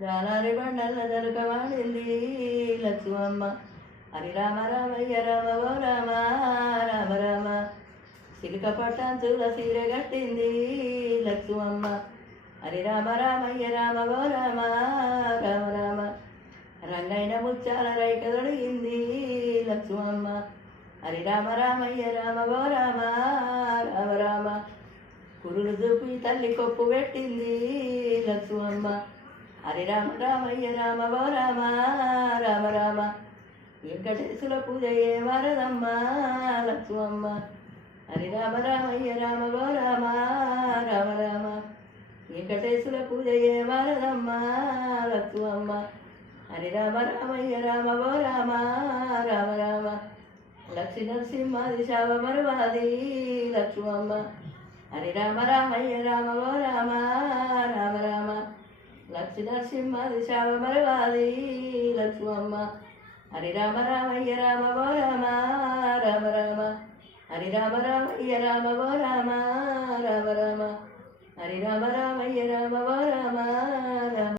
జానారి బండల జలకమాడింది లక్ష్మమ్మ. హరి రామ రామయ్య రామ ఓ రామ రామ రామ. సిలిక పట్టంచుల సీర కట్టింది లక్ష్మమ్మ. హరి రామ రామయ్య రామ ఓ రామ రామ రామ. రంగైన ముచ్చాల రైక తొడిగింది లక్ష్మమ్మ. హరి రామ రామయ్య రామ ఓ రామ రామ రామ. కురులు చూపి తల్లి కొప్పు పెట్టింది లక్ష్మమ్మ. హరి రామ రామయ్య రామ ఓ రామ రామ రామ. వెంకటేశుల పూజ ఏ వరదమ్మ లక్ష్మమ్మ. హరి రామ రామయ్య రామ ఓ రామ రామ రామ. వెంకటేశుల పూజ ఏ వరదమ్మ లక్ష్మమ్మ. హరి రామ రామయ్య రామ ఓ రామ రామ రామ. లక్ష్మీ నరసింహాది శావ మరువాది లక్ష్మమ్మ. హరి రామ రామయ్య రామ ఓ రామ రామ రామ. లక్ష్మీ నరసింహాది శావ మరువాది లక్ష్మమ్మ. హరి రామ రామయ్య రామ ఓ రామ రామ రామ. హరి రామ రామయ్య రామ ఓ రామ రామ రామ. హరి రామ రామయ్య రామ ఓ